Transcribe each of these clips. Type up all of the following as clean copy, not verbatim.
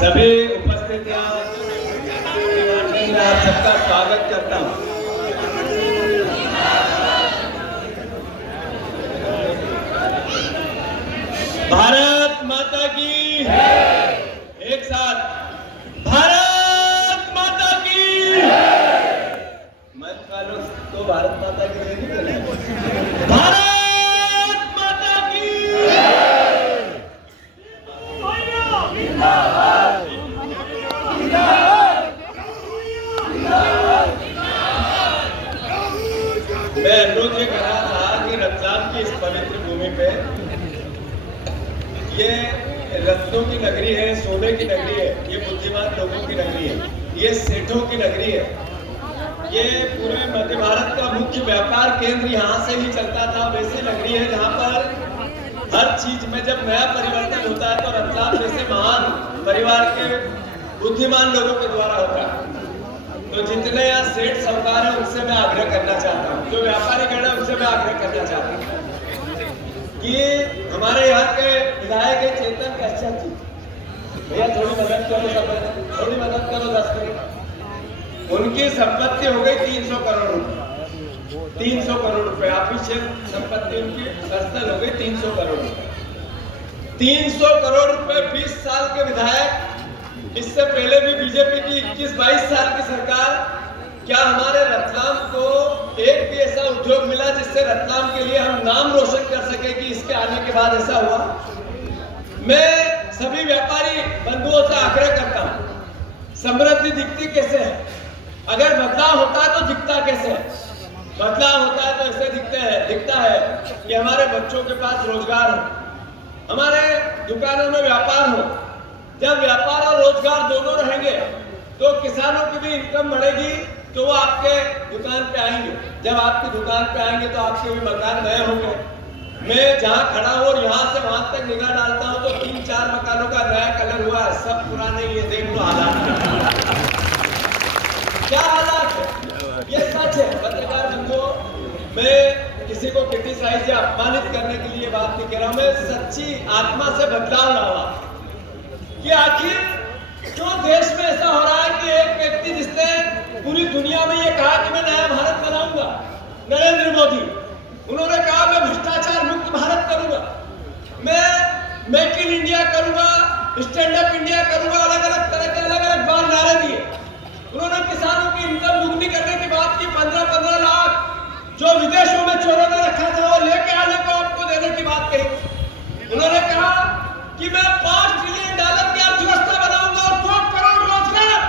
सभी उपस्थित यहाँ मैं आप सबका स्वागत करता हूँ। भारत माता की एक साथ, भारत माता की। मैं कालो तो भारत माता की नहीं बोला, भारत माता की। मैं अनुरोध ये कर रहा था कि रतलाम की इस पवित्र भूमि पे, ये रत्नों की नगरी है, सोने की नगरी है, ये बुद्धिमान लोगों की नगरी है, ये सेठों की नगरी है, ये पूरे मध्य भारत का मुख्य व्यापार केंद्र यहाँ से ही चलता था। वैसी नगरी है जहाँ पर हर चीज में जब नया परिवर्तन होता है तो रतलाम जैसे महान परिवार के बुद्धिमान लोगों के द्वारा होता है। तो जितने यहाँ सेठ साहूकार हैं उनसे मैं आग्रह करना चाहता हूँ, जो व्यापारी गण है उनसे मैं आग्रह करना चाहता हूँ कि हमारे यहाँ के विधायक चेतन कश्यप जी, भैया थोड़ी मदद करो, थोड़ी मदद करो 10 मिनट। उनकी संपत्ति हो गई 300 करोड़ रुपए, 300 करोड़ रुपए ऑफिशियल संपत्ति उनकी पर्सनल हो गई 300 करोड़ रुपए। 300 करोड़ रुपए 20 साल के विधायक, इससे पहले भी बीजेपी की 21-22 साल की सरकार, क्या हमारे रतलाम को एक भी ऐसा उद्योग मिला जिससे रतलाम के लिए हम नाम रोशन कर सके कि इसके आने के बाद ऐसा हुआ? मैं सभी व्यापारी बंधुओं से आग्रह करता हूं, समृद्धि दिखती कैसे है? अगर बदलाव होता है तो दिखता कैसे है? बदलाव होता है तो ऐसे दिखता है कि हमारे बच्चों के पास रोजगार हो, हमारे दुकानों में व्यापार हो। जब व्यापार और रोजगार दोनों रहेंगे तो किसानों की भी इनकम बढ़ेगी, तो वो आपके दुकान पे आएंगे। जब आपकी दुकान पे आएंगे तो आपके भी मकान नए होंगे। मैं जहाँ खड़ा हूँ और यहाँ से वहां तक निगाह डालता हूँ तो 3-4 मकानों का नया कलर हुआ है, सब पुराने। ये देख लो हालात, क्या हालात है, ये सच है। पत्रकार बंधुओं, मैं किसी को क्रिटिसाइज या अपमानित करने के लिए बात नहीं कर रहा हूँ, मैं सच्ची आत्मा से बदलाव लावा कि आखिर क्यों देश में ऐसा हो रहा है कि एक व्यक्ति जिसने पूरी दुनिया में ये कहा कि मैं नया भारत बनाऊंगा, नरेंद्र मोदी, उन्होंने कहा मैं भ्रष्टाचार मुक्त भारत करूंगा, मैं मेक इन इंडिया करूंगा, स्टैंड अप इंडिया करूंगा, अलग अलग तरह के अलग अलग बात नारे दिए। उन्होंने किसानों की इनकम दुगनी करने की बात की, 15-15 लाख जो विदेशों में चोरों ने रखा था वो लेके आने को आपको देने की बात कही। उन्होंने कहा कि मैं $5 ट्रिलियन की अर्थव्यवस्था बनाऊंगा और 2 करोड़ रोजगार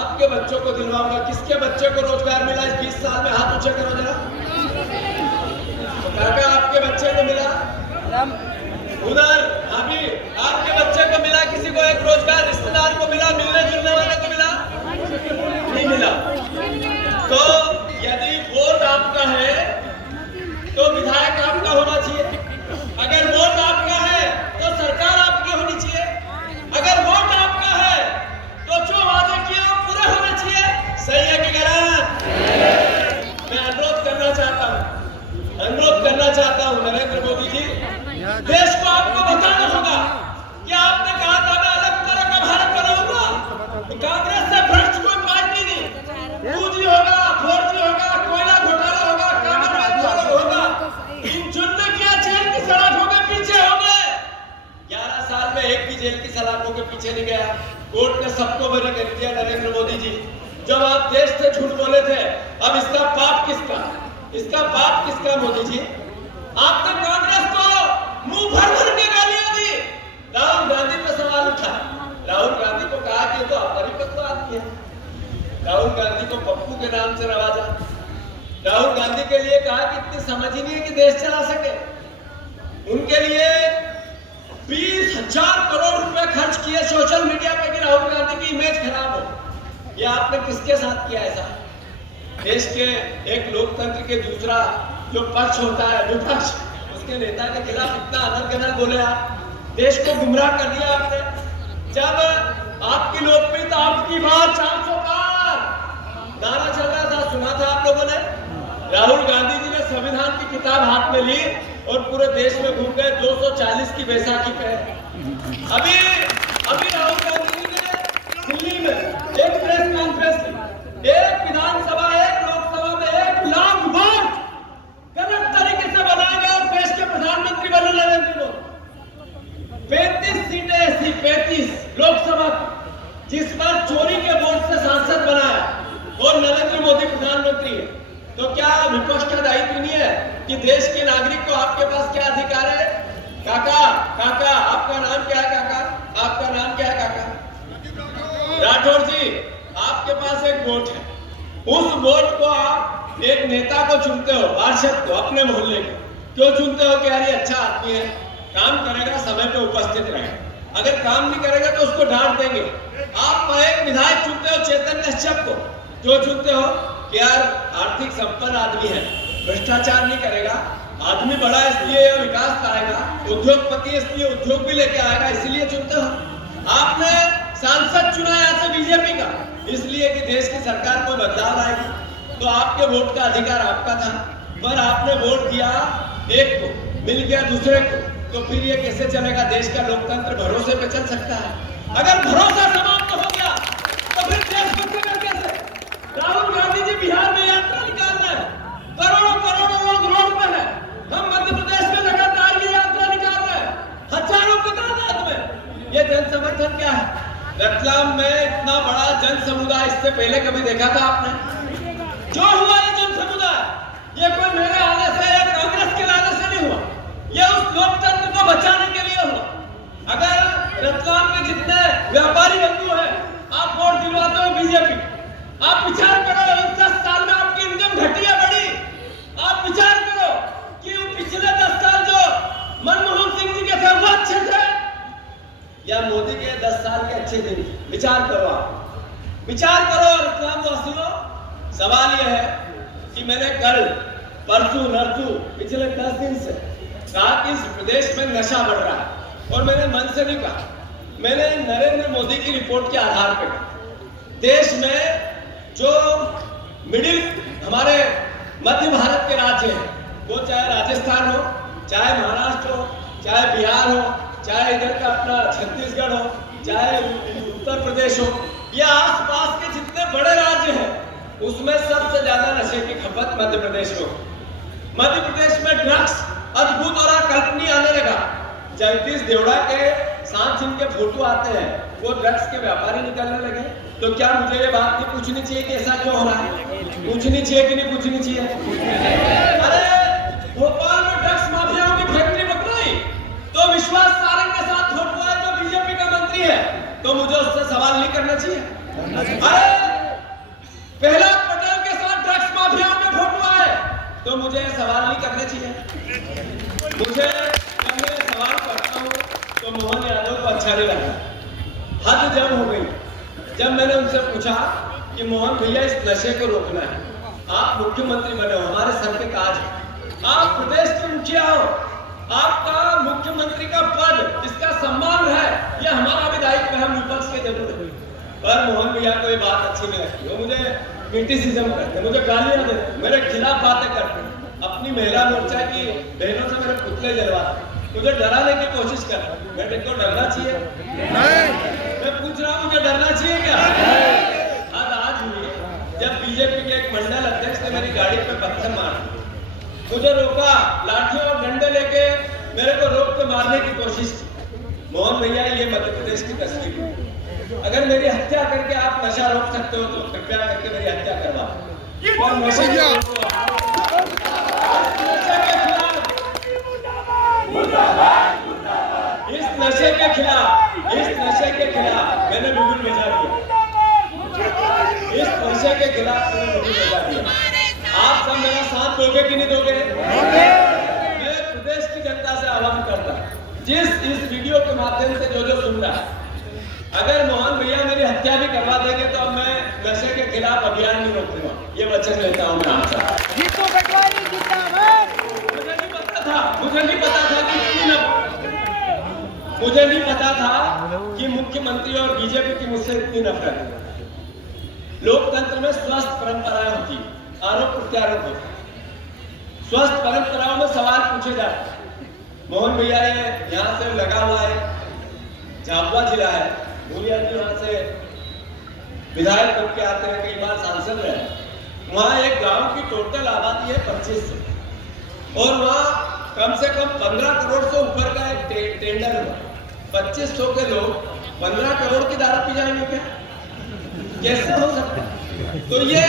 आपके बच्चों को दिलवाऊंगा। किसके बच्चे को रोजगार मिला इस 20 साल में? हाथ ऊंचे करो जरा। तो काका आपके बच्चे को मिला? उधर अभी आपके बच्चे को मिला? किसी को एक रोजगार रिश्तेदार को मिला? मिलने जुलने वाले को मिला? नहीं मिला। तो यदि वोट आपका है तो विधायक आपका होना चाहिए। अगर वोट आपका है तो सरकार आपकी होनी चाहिए। अगर वोट आपका है तो जो वादे किए वो पूरे होने चाहिए। सही है कि गलत? मैं अनुरोध करना चाहता हूं नरेंद्र मोदी जी, देश को आपको बताना होगा कि आपने कहा था मैं अलग तरह का भारत बनाऊंगा। तो कांग्रेस से भ्रष्ट कोई पार्टी नहीं, 2G होगा, 4G होगा, कोयला घोटाला होगा, कामन होगा, इन चुनने किया जेल की सलाखों के पीछे हो गए। 11 साल में एक भी जेल की सलाखों के पीछे नहीं गया। कोर्ट ने सबको बरी कर दिया। नरेंद्र मोदी जी, जब आप देश से झूठ बोले थे, अब इसका पाप किसका? इसका पाप किसका? मोदी जी, आपने कांग्रेस को मुंह भर भर के गालियां दी। राहुल गांधी पे सवाल उठा, राहुल गांधी को कहा कि तो अपरिपक्व आदमी है। राहुल गांधी को पप्पू के नाम से नवाजा। राहुल गांधी के लिए कहा कि इतनी समझ ही नहीं है कि देश चला सके। उनके लिए 20,000 करोड़ रुपए खर्च किए सोशल मीडिया पे कि राहुल गांधी की इमेज खराब हो। ये आपने किसके साथ किया ऐसा? देश के एक लोकतंत्र के दूसरा जो पक्ष होता है, विपक्ष, उसके नेता के खिलाफ इतना अनर्गल बोले आप, देश को गुमराह कर दिया आपने। जब आपकी लोकप्रियता, आपकी बात 400 पार नारा चल रहा था, सुना था आप लोगों ने? राहुल गांधी जी ने संविधान की किताब हाथ में ली और पूरे देश में घूम गए। 240 की बैसाखी पे अभी अभी राहुल गांधी जी ने दिल्ली में एक प्रेस कॉन्फ्रेंस की, एक विधानसभा एक लोकसभा में 1 लाख वोट गलत तरीके से बनाए गए और देश के प्रधानमंत्री बने नरेंद्र मोदी। 35 सीटें ऐसी 35 लोकसभा जिस पर चोरी के वोट से सांसद बनाया और नरेंद्र मोदी प्रधानमंत्री है। तो क्या विपक्ष का दायित्व नहीं है कि देश के नागरिक को आपके पास क्या अधिकार है? काका काका आपका नाम क्या है? काका आपका नाम क्या है? काका राठौर जी, आपके पास एक वोट है, उस वोट को आप एक नेता को चुनते हो, पार्षद को, अपने मोहल्ले को क्यों चुनते हो कि यार ये अच्छा आदमी है, काम करेगा, समय पे उपस्थित रहेगा। अगर काम नहीं करेगा तो उसको डांट देंगे। आप एक विधायक चुनते हो चेतन कश्यप को, क्यों चुनते हो कि यार आर्थिक संपन्न आदमी है, भ्रष्टाचार नहीं करेगा, आदमी बड़ा इसलिए विकास लाएगा, उद्योगपति इसलिए उद्योग भी लेके आएगा, इसीलिए चुनते हो। आपने सांसद चुना यहाँ से बीजेपी का इसलिए कि देश की सरकार को बदलाव आएगी, तो आपके वोट का अधिकार आपका था, पर आपने वोट दिया एक को, मिल गया दूसरे को, तो फिर ये कैसे चलेगा? देश का लोकतंत्र भरोसे पे चल सकता है? अगर भरोसा समाप्त हो गया तो फिर देश बचेगा कैसे? राहुल गांधी जी बिहार में यात्रा निकाल रहे हैं, करोड़ों करोड़ों लोग रोड पे हैं, हम मध्य प्रदेश में लगातार ये यात्रा निकाल रहे हैं, हजारों की तादाद में। ये जन समर्थन क्या है? रतलाम में इतना बड़ा जन समुदाय इससे पहले कभी देखा था आपने? जो हुआ ये जन समुदाय, ये कोई मेरे आने से या कांग्रेस के लाने से नहीं हुआ, ये उस लोकतंत्र को बचाने के लिए हुआ। अगर रतलाम के जितने व्यापारी बंधु हैं, आप वोट दिलवाते हो बीजेपी, आप विचार करो इन 10 साल में आपकी इनकम घटी है बढ़ी? आप विचार करो कि पिछले 10 साल जो मनमोहन सिंह जी के थे वो अच्छे थे या मोदी के 10 साल के अच्छे दिन? विचार करो, आप विचार करो। रतलाम वासियों, सवाल यह है कि मैंने कल परसों नरसों पिछले 10 दिन से कहा कि इस प्रदेश में नशा बढ़ रहा है, और मैंने मन से नहीं कहा, मैंने नरेंद्र मोदी की रिपोर्ट के आधार पर कहा। देश में जो मिडिल हमारे मध्य भारत के राज्य हैं, वो चाहे राजस्थान हो, चाहे महाराष्ट्र हो, चाहे बिहार हो, चाहे इधर का अपना छत्तीसगढ़ हो, चाहे उत्तर प्रदेश हो, ये आसपास के जितने बड़े राज्य हैं उसमें सबसे ज्यादा नशे की खपत मध्य प्रदेश में। मध्य प्रदेश में ड्रग्स अद्भुत और अकल्पनीय आने लगा। जगदीश देवड़ा के साथ जिनके फोटो आते हैं वो ड्रग्स के व्यापारी निकलने लगे। तो क्या मुझे ये बात नहीं पूछनी चाहिए कि ऐसा क्यों हो रहा है? पूछनी चाहिए कि नहीं पूछनी चाहिए? अरे भोपाल में ड्रग्स माफियाओं की फैक्ट्री पकड़ाई तो विश्वास सारंग के साथ फोटो आए जो बीजेपी का मंत्री है, तो मुझे उससे सवाल नहीं करना चाहिए? अरे प्रहलाद पटेल के साथ ड्रग्स माफियाओं के फोटो आए तो मुझे सवाल नहीं करना चाहिए? मुझे जब मैं सवाल करता हूँ तो मोहन यादव को अच्छा नहीं लगा। हद जब हो गई जब मैंने उनसे पूछा कि मोहन भैया इस नशे को रोकना है, आप मुख्यमंत्री बने हो, हमारे सर पे ताज है, आप प्रदेश के मुखिया हो, आपका मुख्यमंत्री का पद इसका सम्मान है, ये हमारा भी दायित्व है, हम विपक्ष के जरूर है। पर मोहन भैया को ये बात अच्छी नहीं लगती, वो मुझे क्रिटिसिज्म करते, मुझे गालियां देते, मेरे खिलाफ बातें करते, अपनी महिला मोर्चा की बहनों से मेरे पुतले जलवाते, मुझे डराने की कोशिश कर। बेटे को डरना चाहिए? मैं पूछ रहा हूँ, मुझे डरना चाहिए क्या? आज हुई जब बीजेपी के एक मंडल अध्यक्ष ने मेरी गाड़ी पे पत्थर मारा, मुझे रोका, लाठियों और डंडे लेके मेरे को रोक के मारने की कोशिश की। मोहन भैया, ये मध्य प्रदेश की तस्वीर है, अगर मेरी हत्या करके आप नशा रोक सकते हो तो कृपया करके मेरी हत्या करवाओ। और नशे के खिलाफ मैंने बिल्कुल भेजा दिया, इस नशे के खिलाफ मैंने बिल्कुल भेजा दिया। आप सब मेरा साथ दोगे कि नहीं दोगे? मैं प्रदेश की जनता से आह्वान करता हूं, जिस इस वीडियो के माध्यम से जो सुन रहा है, अगर मोहन भैया मेरी हत्या भी करवा देंगे तो अब मैं नशे के खिलाफ अभियान नहीं रोकूंगा, ये वचन लेता हूँ मैं आपसे। मुझे नहीं पता था कि मुख्यमंत्री और बीजेपी की मुझसे इतनी नफरत है। लोकतंत्र में स्वस्थ परंपराएं होती है, आरोप प्रत्यारोप होता है, स्वस्थ परंपराओं में सवाल पूछे जाते हैं। मोहन भैया ये यहाँ से लगा हुआ है, झाबुआ जिला है, भूलिया जी यहाँ से विधायक बन के आते हैं, कई बार सांसद रहे। वहाँ एक गांव की टोटल आबादी है 2500 और वहाँ कम से कम 15 करोड़ से ऊपर का एक टेंडर हुआ। 2500 के लोग 15 करोड़ की दारू पी जाएंगे क्या? कैसे हो सकता है? तो ये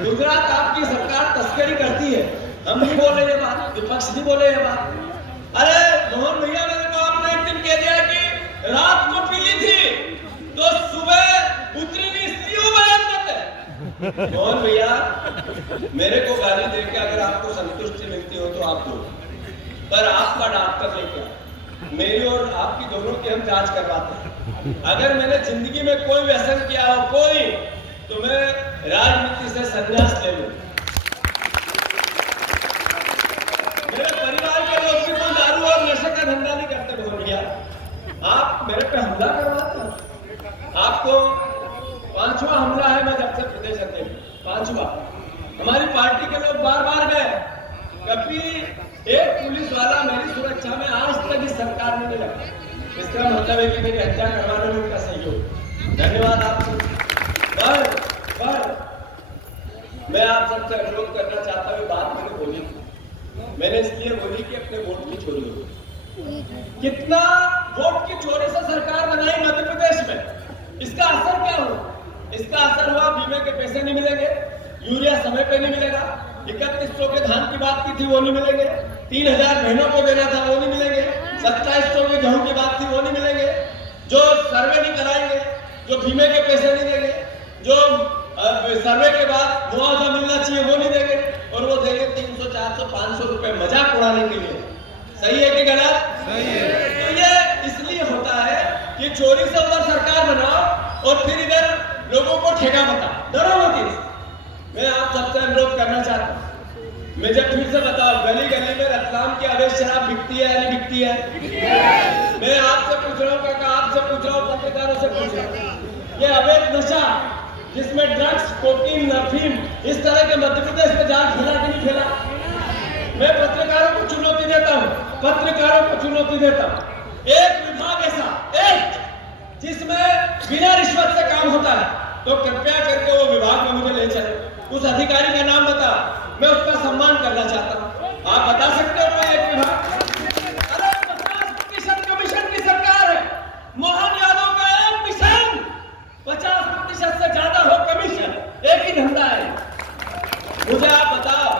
गुजरात आपकी सरकार तस्करी करती है। हम नहीं बोले ये बात, विपक्ष नहीं बोले ये बात। अरे मोहन भैया, मेरे को आपने एक दिन कह दिया कि रात को पी ली थी तो सुबह उतरी नहीं, इसलिए बयान देते। मोहन भैया, मेरे को गाली देके अगर आपको संतुष्टि मिलती हो तो आप दो, पर आपका डॉक्टर लेके मेरी और आपकी दोनों की हम जांच करवाते हैं। अगर मैंने जिंदगी में कोई व्यसन किया हो कोई, तो मैं राजनीति से संन्यास ले लूं। मेरे परिवार के लोग भी कोई दारू और नशे का धंधा नहीं करते। भैया, आप मेरे पे हमला करवाते हो। आपको 5वां हमला है मैं जब से प्रदेश अध्यक्ष, 5वां। हमारी पार्टी के लोग बार बार गए, कभी एक पुलिस वाला मेरी सुरक्षा में आज तक इस सरकार में नहीं लगा। इसका मतलब है कि मेरी हत्या करवाने में उनका सहयोग। धन्यवाद आपको। पर मैं आप सबसे अनुरोध करना चाहता हूँ, बात मैंने बोली थी, मैंने इसलिए बोली कि अपने वोट की चोरी हो। कितना वोट की चोरी से सरकार बनाई मध्य प्रदेश में, इसका असर क्या हुआ? इसका असर हुआ बीमे के पैसे नहीं मिलेंगे, यूरिया समय पे नहीं मिलेगा, 3100 के धान की बात की थी वो नहीं मिलेंगे, 3000 बहनों को देना था वो नहीं मिलेंगे, 2700 के गेहूं की बात थी वो नहीं मिलेंगे, जो सर्वे नहीं कराएंगे, जो बीमे के पैसे नहीं देंगे, जो सर्वे के बाद मुआवजा मिलना चाहिए वो नहीं देंगे, और वो देंगे 300 400 500 रुपए मजाक उड़ाने के लिए। सही है कि गलत? सही है। तो ये इसलिए होता है कि चोरी से उधर सरकार बनाओ और फिर इधर लोगों को ठेका बता, डरो मत। मैं आप सबसे अनुरोध करना चाहता हूँ, मैं जब फिर से बताऊं, गली गली में रतलाम की अवैध शराब बिकती है या नहीं बिकती है? मैं आपसे पूछ रहा हूँ काका, आपसे पूछ रहा हूँ, पत्रकारों से पूछ रहा हूँ, ये अवैध नशा जिसमें ड्रग्स, कोकीन, अफीम, इस तरह के मध्य प्रदेश में जाल फैला कि नहीं फैला? मैं पत्रकारों को चुनौती देता हूँ, पत्रकारों को चुनौती देता हूँ। एक विभाग ऐसा, एक जिसमें बिना रिश्वत से काम होता है, तो कृपया करके वो विभाग में मुझे ले चले। उस अधिकारी का नाम बता, मैं उसका सम्मान करना चाहता हूँ। आप बता सकते हो कोई एक विभाग? अरे 50% कमीशन की सरकार है, मोहन यादव का एक मिशन 50% से ज्यादा हो कमीशन, एक ही धंधा है। मुझे आप बताओ,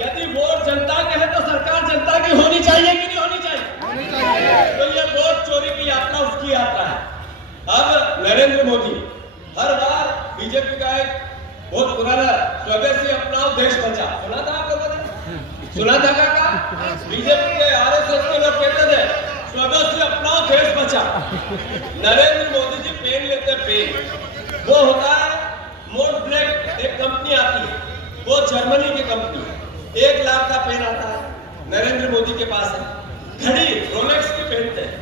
यदि वोट जनता के है तो सरकार जनता की होनी चाहिए कि नहीं होनी चाहिए? तो ये वोट चोरी की यात्रा उसकी यात्रा है। अब नरेंद्र मोदी हर बार बीजेपी का एक बहुत पुराना स्वदेशी अपनाओ देश बचाओ सुना था आप लोगों ने? सुना था काका? बीजेपी के आरएसएस के लोग कहते थे स्वदेशी अपनाओ देश बचाओ। नरेंद्र मोदी जी पेन लेते, पेन वो होता है मोड ब्लैक, एक कंपनी आती है, वो जर्मनी की कंपनी, 1 लाख का पेन आता है, नरेंद्र मोदी के पास है। घड़ी रोलेक्स की पहनते हैं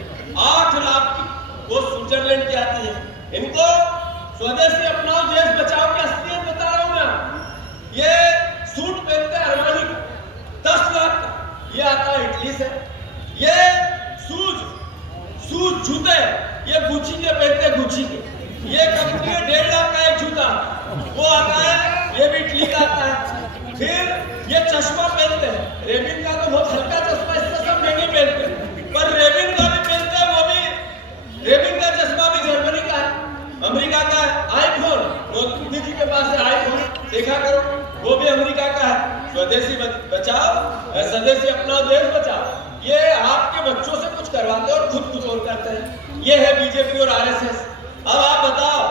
8 लाख की, वो स्विट्जरलैंड की आती है। इनको स्वदेशी अपनाओ देश बचाओ की असलियत बता रहा हूं मैं। ये सूट पहनते हैं अरमानी का 10 लाख का, ये आता है इटली से। ये शूज जूते ये गुची के पहनते हैं, गुची के। ये कंपनी है 1.5 लाख का एक जूता, वो आता है, ये भी इटली का आता है। फिर ये चश्मा पहनते हैं, रेबिन का तो बहुत हल्का चश्मा, इससे सब महंगे पहनते हैं, पर रेबिन का भी पहनते हैं, वो भी रेबिन का चश्मा भी जर्मनी का है, अमेरिका का है। आईफोन, मोदी जी के पास है आईफोन, देखा करो, वो भी अमेरिका का है। स्वदेशी बचाओ, स्वदेशी अपना देश बचाओ। ये आपके बच्चों से कुछ करवाते हैं और खुद कुछ और करते हैं। ये है बीजेपी और आरएसएस। अब आप बताओ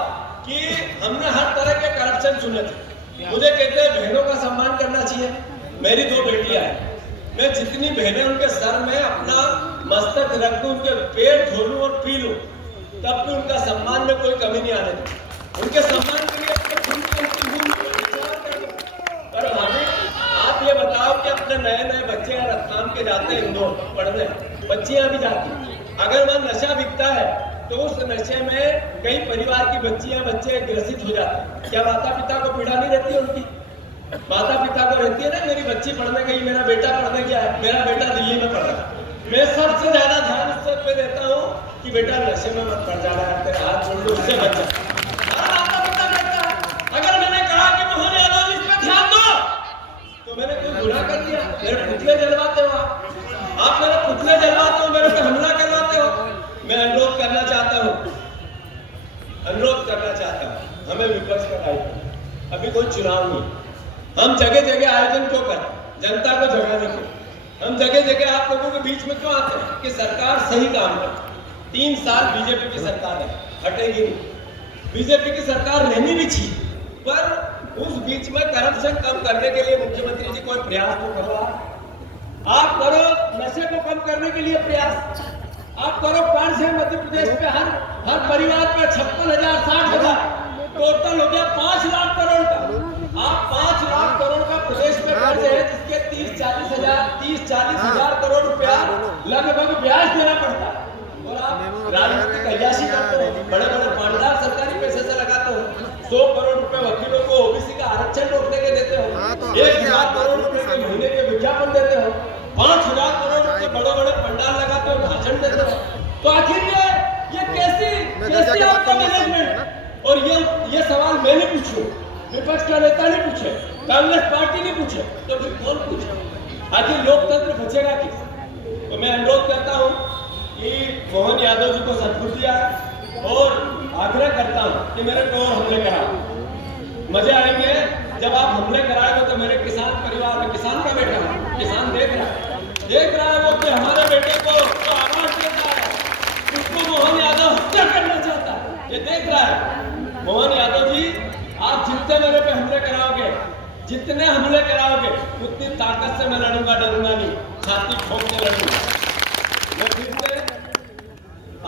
कि हमने हर तरह के करप्शन सुने थे। मुझे कहते हैं बहनों का सम्मान करना चाहिए। मेरी 2 बेटियां हैं, मैं जितनी बहनें उनके सर में अपना मस्तक रख दूं, उनके पैर धो लूं और पी लूं, तब भी उनका सम्मान में कोई कमी नहीं आने दी। उनके सम्मान के लिए पर हमें आप ये बताओ कि अपने नए बच्चे रतलाम के जाते हैं इंदौर पढ़ने, बच्चियां भी जाती हैं। अगर वह नशा बिकता है तो उस नशे में कई परिवार की बच्चियां बच्चे ग्रसित हो जाते हैं। क्या माता पिता को पीड़ा नहीं रहती है उनकी? माता पिता को रहती है ना, मेरी बच्ची पढ़ने गई, मेरा बेटा पढ़ने गया है, मेरा बेटा दिल्ली में पढ़ रहा है। मैं सबसे ज्यादा ध्यान उससे पे देता हूँ कि बेटा नशे में मत पड़ जाना, तेरा हाथ छोड़ लो, उससे बच जा। अगर मैंने कहा कि मोहन यादव इस पर ध्यान दो, तो मैंने कोई गुनाह कर दिया? मेरे पुतले जलवाते हो आप मेरे पुतले जलवाते हो, मेरे पे हमला करवाते हो। मैं अनुरोध करना चाहता हूँ, हमें विपक्ष का दायित्व, अभी कोई चुनाव नहीं, हम जगह जगह आयोजन क्यों करें? जनता को जगाने को। हम जगह जगह आप लोगों के बीच में क्यों आते हैं? कि सरकार सही काम करे। 3 साल बीजेपी की सरकार है, हटेगी नहीं। बीजेपी की सरकार रहनी भी चाहिए, पर उस बीच में करप्शन कम करने के लिए मुख्यमंत्री जी कोई प्रयास तो करो। आप करो नशे को कम करने के लिए प्रयास, आप करो। कर्ज है मध्य प्रदेश पे हर परिवार पे 56,000 60,000, टोटल हो गया 5 लाख करोड़ का। आप 5 लाख करोड़ का प्रदेश में कर्ज है, जिसके 30-40 हजार करोड़ रुपया लगभग ब्याज देना पड़ता है। और आप राजनीतिक अय्याशी करते हो, बड़े बड़े भंडार सरकारी पैसे से लगाते हो। 100 करोड़ रुपए वकीलों को ओबीसी का आरक्षण रोकने के देते हो, 1,000 करोड़ रुपए के महीने के विज्ञापन देते हो, 5,000 करोड़ रुपए बड़े बड़े पंडाल लगाते हो, भाषण देते हो। तो आखिर ये कैसी आपका मैनेजमेंट? और ये सवाल मैंने पूछू, विपक्ष का नेता ने पूछे, कांग्रेस पार्टी ने पूछे, तो फिर कौन पूछे? आखिर लोकतंत्र बचेगा किस? तो मैं अनुरोध करता हूं कि मोहन यादव जी को सद्बुद्धि दिया और आग्रह करता हूं कि मेरे को हमले कराओ। मजे आएंगे जब आप हमले कराएंगे। तो मेरे किसान परिवार में, किसान का बेटा हूं, किसान देख रहा है वो कि हमारे बेटे को तो आवाज देता है, उसको मोहन यादव हत्या करना चाहता है, ये देख रहा है। मोहन यादव जी, आप जितने मेरे पे हमले कराओगे, जितने हमले कराओगे, उतनी ताकत से मैं लड़ूंगा, डरूंगा नहीं, छाती ठोक के लड़ूंगा। मैं फिर से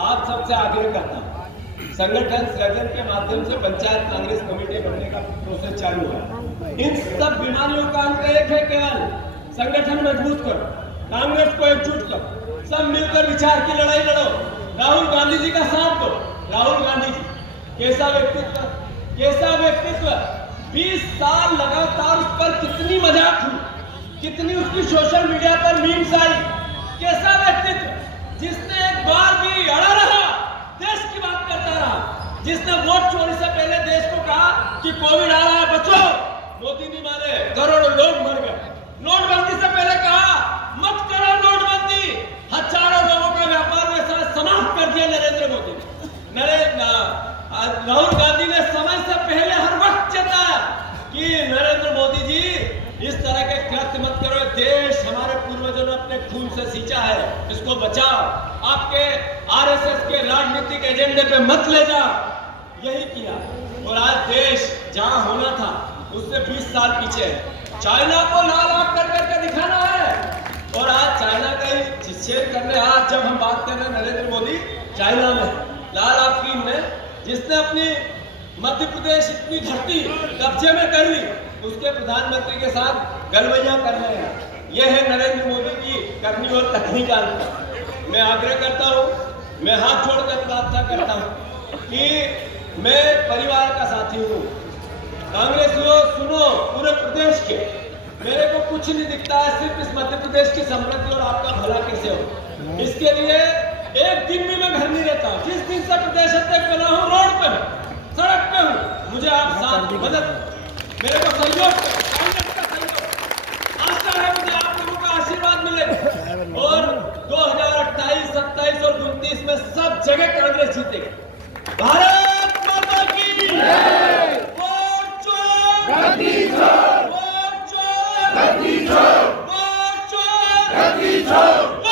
आप सबसे आग्रह करता हूं, संगठन सृजन के माध्यम से पंचायत कांग्रेस कमेटी बनने का प्रोसेस चालू है। इन सब बीमारियों का अंत एक है, केवल संगठन मजबूत करो, कांग्रेस को एकजुट करो, सब मिलकर विचार की लड़ाई लड़ो। राहुल गांधी जी का साथ दो। राहुल गांधी जी कैसा व्यक्तित्व, 20 साल लगातार उस पर कितनी मजाक हुई, कितनी उसकी सोशल मीडिया पर मीम्स आई। कैसा व्यक्तित्व, जिसने एक बार भी अड़ा रहा, देश की बात करता रहा, जिसने वोट चोरी से पहले देश को कहा कि कोविड आ रहा है, बचो, मोदी नहीं माने, करोड़ों लोग मर गए। नोटबंदी से पहले कहा मत करो नोटबंदी, हजारों लोगों का व्यापार में समाप्त कर दिया नरेंद्र मोदी। राहुल गांधी ने समय से पहले हर वक्त चेताया कि नरेंद्र मोदी जी इस तरह के कृत्य मत करो, देश हमारे पूर्वजों ने अपने खून से सींचा है, इसको बचाओ, आपके आरएसएस के राजनीतिक एजेंडे पे मत ले जाओ। यही किया और आज देश जहां होना था उससे 20 साल पीछे है। चाइना को लाल आंख कर करके दिखाना है और आज चाइना का ही शेयर करने। आज जब हम बात कर रहे हैं, नरेंद्र मोदी चाइना में लाल आंख में, जिसने अपनी मध्य प्रदेश इतनी धरती कब्जे में कर ली, उसके प्रधानमंत्री के साथ गलवैया कर रहे हैं। यह है नरेंद्र मोदी की करनी और तकनी का अंतर। मैं आग्रह करता हूं, मैं हाथ जोड़कर प्रार्थना करता हूं कि मैं परिवार का साथी हूं। कांग्रेसियों सुनो, पूरे प्रदेश के, मेरे को कुछ नहीं दिखता है, सिर्फ इस मध्य प्रदेश की समृद्धि और आपका भला कैसे हो, इसके लिए एक दिन भी मैं घर नहीं रहता हूं। जिस दिन से प्रदेश अध्यक्ष बना हूं, रोड पे हूं, सड़क पे हूं, मुझे आप साथ मदद, मेरे को सहयोग, कांग्रेस का सहयोग, आशा है मुझे आप लोगों का आशीर्वाद मिलेगा और 2028, 27 और 29 में सब जगह कांग्रेस जीतेगी। भारत माता की जय। वोट चोर गद्दी छोड़, वोट चोर गद्दी छोड़, वोट चोर गद्दी छोड़।